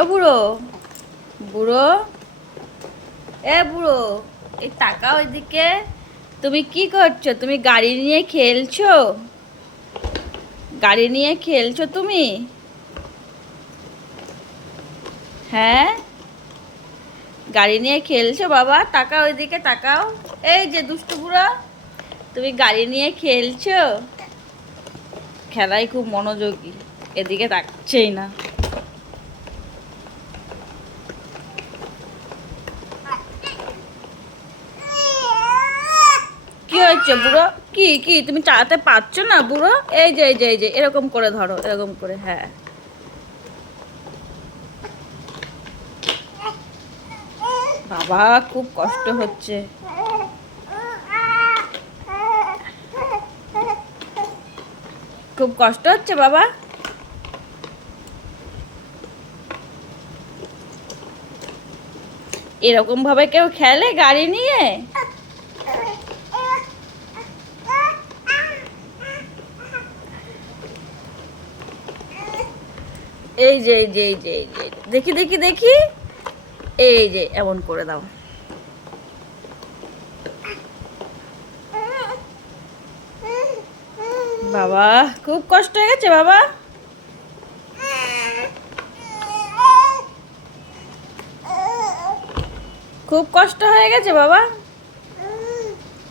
ও বুড়ো, বুড়ো, এ বুড়ো, এই টাকা ওইদিকে। তুমি কি করছো? তুমি গাড়ি নিয়ে খেলছো? গাড়ি নিয়ে খেলছো তুমি? হ্যাঁ, গাড়ি নিয়ে খেলছো বাবা? তাকাও ওইদিকে, তাকাও। এই যে দুষ্টু বুড়ো, তুমি গাড়ি নিয়ে খেলছো? খেলায় খুব মনোযোগী, এদিকে তাকছেই না। কি হয়েছে বুড়ো? কি কি তুমি চালাতে পারছো না বুড়ো? এই যে এই যে এই যে এরকম করে ধরো, এরকম করে, হ্যাঁ। বাবা খুব কষ্ট হচ্ছে। খুব কষ্ট হচ্ছে বাবা। এরকম ভাবে কেউ খেলে গাড়ি নিয়ে? এই যে এই যে এই যে এই যে, দেখি দেখি দেখি, এই যে এমন করে দাও। বাবা খুব কষ্ট হয়ে গেছে বাবা। খুব কষ্ট হয়ে গেছে বাবা।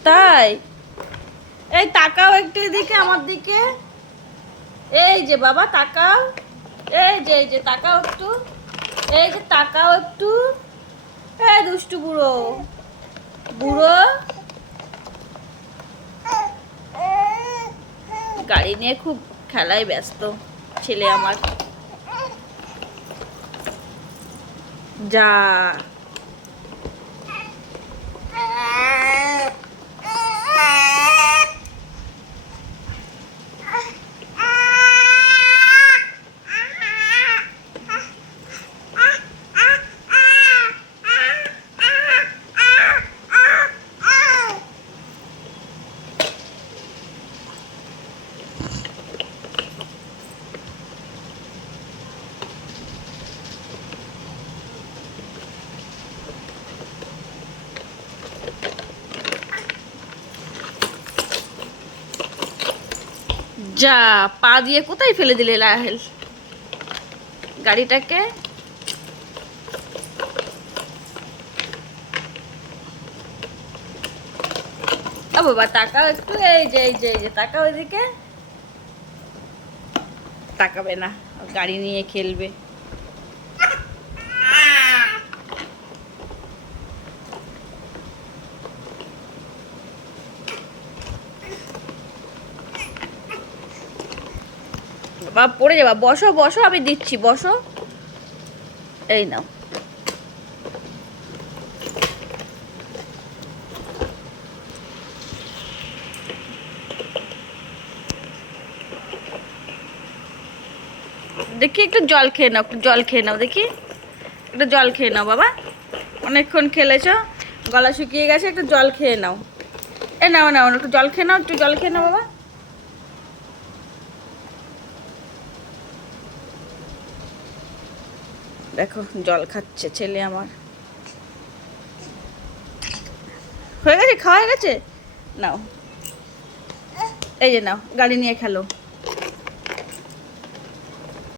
তাই? এই তাকাও একটু এদিকে আমার দিকে। এই যে বাবা তাকাও। এই যে তাকাও একটু। এই যে তাকাও একটু। এই দুষ্টু বুড়ো, বুড়ো, গাড়ি নিয়ে খুব খেলায় ব্যস্ত ছেলে আমার। যা, যা, পা দিয়ে কোথায় ফেলে দিলে রাহেল গাড়িটাকে? ও বাবা তাকাও একটু। এই যে এই যে এই যে তাকাও ওইদিকে। তাকাবে না, গাড়ি নিয়ে খেলবে। বাবা পড়ে যাবা, বসো বসো, আমি দিচ্ছি, বসো। এই নাও। দেখি একটু জল খেয়ে নাও, একটু জল খেয়ে নাও দেখি। একটু জল খেয়ে নাও বাবা, অনেকক্ষণ খেলেছো, গলা শুকিয়ে গেছে, একটু জল খেয়ে নাও। এ নাও নাও, একটু জল খেয়ে নাও, একটু জল খেয়ে নাও বাবা। দেখো জল খাচ্ছে ছেলে আমার। হয়ে গেছে, খাওয়া হয়ে গেছে। নাও, এই যে নাও, গাড়ি নিয়ে খেলো।